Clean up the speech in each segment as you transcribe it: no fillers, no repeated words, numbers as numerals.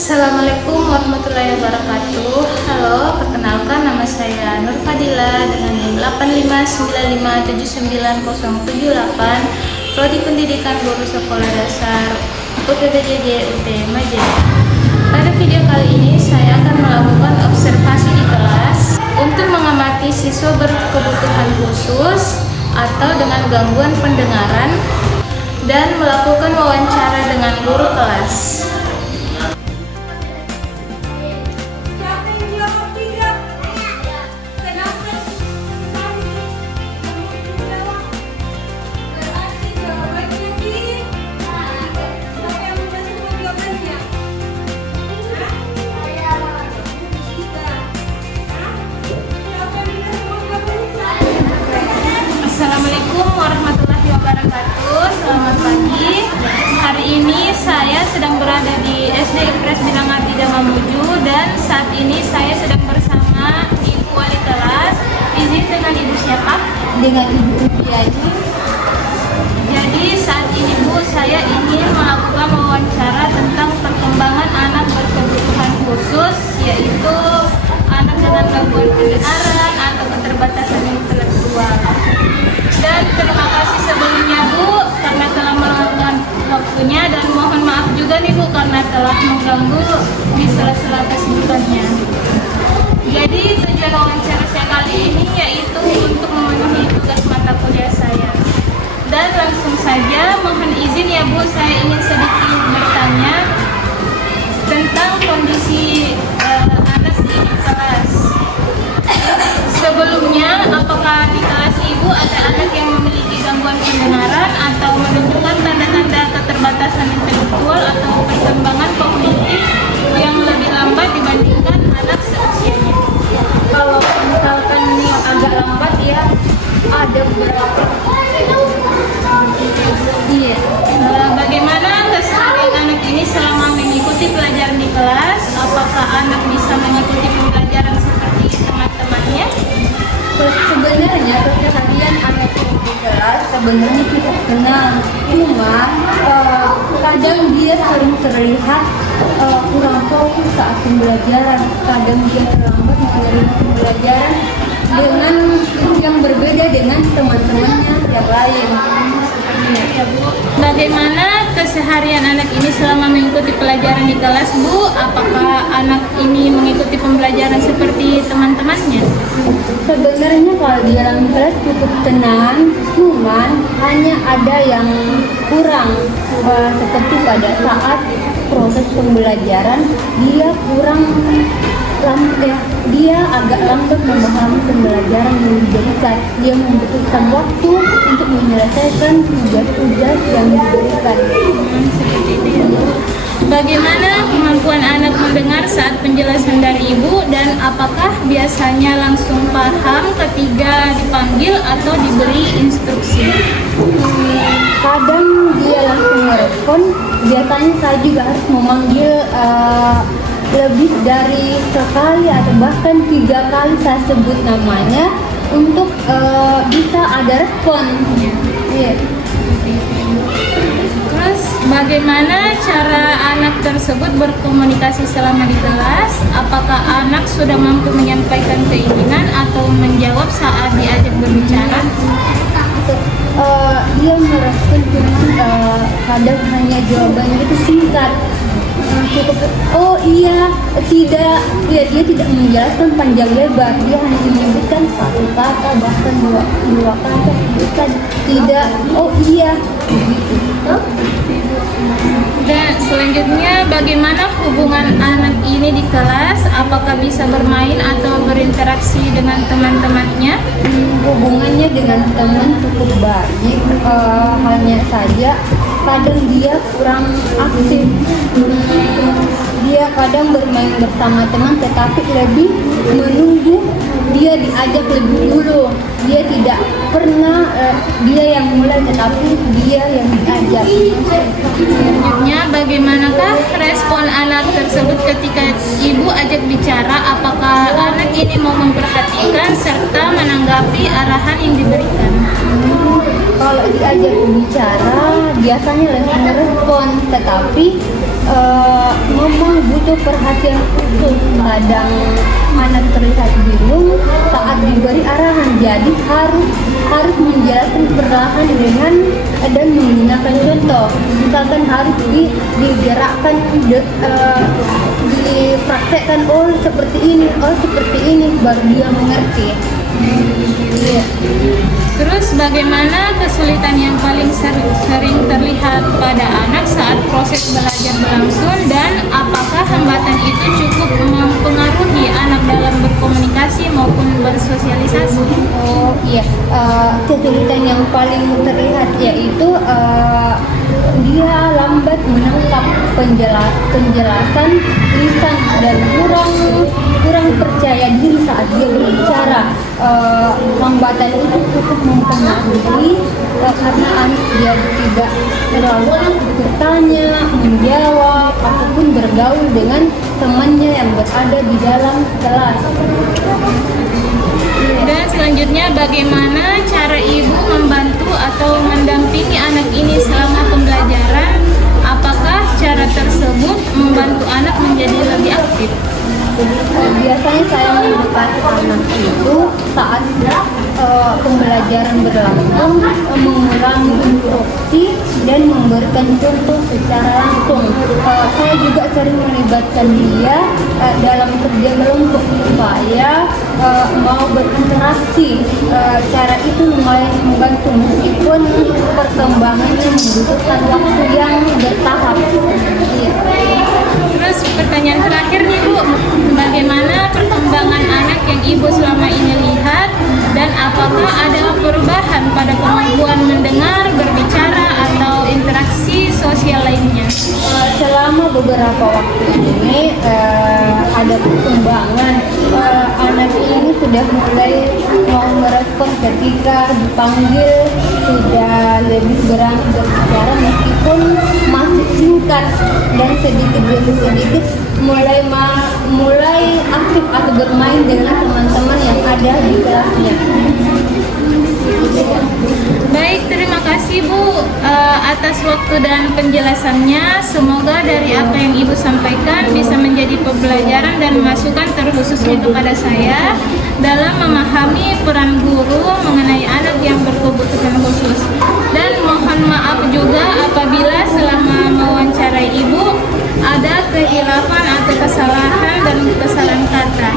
Assalamualaikum warahmatullahi wabarakatuh. Halo, perkenalkan nama saya Nur Fadila dengan NIM 8595799078, Prodi Pendidikan Guru Sekolah Dasar UPPJJ UT Majene. Pada video kali ini saya akan melakukan observasi di kelas untuk mengamati siswa berkebutuhan khusus atau dengan gangguan pendengaran dan melakukan wawancara dengan guru kelas. Assalamualaikum warahmatullahi wabarakatuh. Selamat pagi. Hari ini saya sedang berada di SD Impres Binangati Mamuju dan saat ini saya sedang bersama Ibu Wali kelas. Izin dengan Ibu siapa? Dengan Ibu Upiani. Jadi saat ini Bu, saya ingin melakukan wawancara tentang perkembangan anak berkebutuhan khusus, yaitu anak dengan gangguan pendengaran atau keterbatasan intelektual. Dan terima kasih sebelumnya Bu karena telah meluangkan waktunya, dan mohon maaf juga nih Bu karena telah mengganggu di sela-sela kesibukannya. Jadi tujuan wawancara saya kali ini yaitu untuk memenuhi tugas mata kuliah saya. Dan langsung saja mohon izin ya Bu, saya ingin sedikit bertanya tentang kondisi anak di kelas. Sebelumnya, apakah di kelas Ibu ada anak yang memiliki gangguan pendengaran atau menunjukkan tanda-tanda keterbatasan intelektual atau perkembangan kognitif yang lebih lambat dibandingkan anak seusianya? Kalau misalkan yang agak lambat ya, ada beberapa. Iya. Bagaimana keseharian anak ini selama mengikuti pelajaran di kelas? Apakah anak bisa mengikuti pembelajaran seperti teman-temannya? Sebenarnya keseharian anak di kelas sebenarnya kita tenang, cuma kadang dia sering terlihat kurang fokus saat pembelajaran. Kadang dia terlambat menerima pembelajaran dengan yang berbeda dengan teman-temannya yang lain. Bagaimana keseharian anak ini selama mengikuti pelajaran di kelas Bu? Apakah anak ini mengikuti pembelajaran seperti teman-temannya? Sebenarnya kalau di dalam kelas cukup tenang, cuman hanya ada yang kurang seperti pada saat proses pembelajaran dia kurang dia agak lambat memahami pembelajaran yang diberikan. Dia membutuhkan waktu untuk menyelesaikan tugas-tugas yang diberikan. Seperti itu ya Bu. Bagaimana kemampuan anak mendengar saat penjelasan dari Ibu, dan apakah biasanya langsung paham ketika dipanggil atau diberi instruksi? Kadang dia langsung merespon, biasanya saya juga harus memanggil lebih dari sekali atau bahkan 3 kali saya sebut namanya untuk bisa ada respon. Yeah. Terus bagaimana cara anak tersebut berkomunikasi selama di kelas? Apakah anak sudah mampu menyampaikan keinginan atau menjawab saat diajak berbicara? Dia merespon, cuman kadang hanya jawabannya itu singkat. Cukup, oh iya, tidak, ya, dia tidak menjelaskan panjang lebar, dia hanya menyebutkan satu kata, bahkan dua kata, bukan tidak, oh iya, begitu. Dan selanjutnya, bagaimana hubungan anak ini di kelas? Apakah bisa bermain atau berinteraksi dengan teman-temannya? Hubungannya dengan teman cukup baik, hanya saja kadang dia kurang aktif. Dia kadang bermain bersama teman tetapi lebih menunggu dia diajak lebih dulu. Dia tidak pernah dia yang mulai tetapi dia yang diajak. Selanjutnya, bagaimanakah respon anak tersebut ketika Ibu ajak bicara? Apakah anak ini mau memperhatikan serta menanggapi arahan yang diberikan? Kalau diajak bicara biasanya langsung merespon, tetapi memang butuh perhatian khusus. Kadang anak terlihat bingung saat diberi arahan, jadi harus menjelaskan perlahan dengan dan menggunakan contoh. Misalkan harus digerakkan, dipraktekkan, oh seperti ini, baru dia mengerti. Iya. Terus bagaimana kesulitan yang paling sering terlihat pada anak saat proses belajar berlangsung, dan apakah hambatan itu cukup mempengaruhi anak dalam berkomunikasi maupun bersosialisasi? Oh iya, kesulitan yang paling terlihat yaitu dia lambat menangkap penjelasan lisan dan kurang percaya diri saat dia berbicara. Hambatan itu cukup mempengaruhi karena anak dia tidak terlalu aktif bertanya, menjawab, ataupun bergaul dengan temannya yang berada di dalam kelas. Dan selanjutnya, bagaimana cara ibu membantu atau mendampingi anak ini selama pembelajaran? Apakah cara tersebut membantu anak menjadi lebih aktif? Biasanya saya mendekati anak itu saat pembelajaran berlangsung, mengulangi instruksi dan memberikan contoh secara langsung. Saya juga sering melibatkan dia dalam kerja kelompok supaya mau berinteraksi. Cara itu lumayan membantu meskipun perkembangannya membutuhkan waktu yang bertahap. Iya. Terus pertanyaan terakhir nih Bu, bagaimana perkembangan anak yang ibu selama ini lihat, dan apakah ada perubahan pada kemampuan mendengar, berbicara, atau interaksi sosial lainnya? Selama beberapa waktu ini ada perkembangan. Anak ini sudah mulai mau merespon ketika dipanggil, sudah lebih berani berbicara meskipun masih singkat, dan sedikit demi sedikit mulai aktif atau bermain dengan teman-teman yang ada di kelasnya. Baik, terima kasih Bu atas waktu dan penjelasannya. Semoga dari apa yang Ibu sampaikan bisa menjadi pembelajaran dan masukan terkhususnya kepada saya dalam memahami peran guru mengenai anak yang berkebutuhan khusus. Dan mohon maaf juga apabila selama mewawancarai Ibu ada kehilafan atau kesalahan dan kesalahan kata.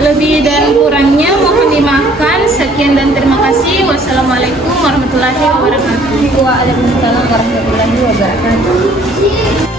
Lebih dan kurangnya mohon dimaafkan. Sekian dan terima kasih. Wassalamualaikum warahmatullahi wabarakatuh. Waalaikumsalam warahmatullahi wabarakatuh.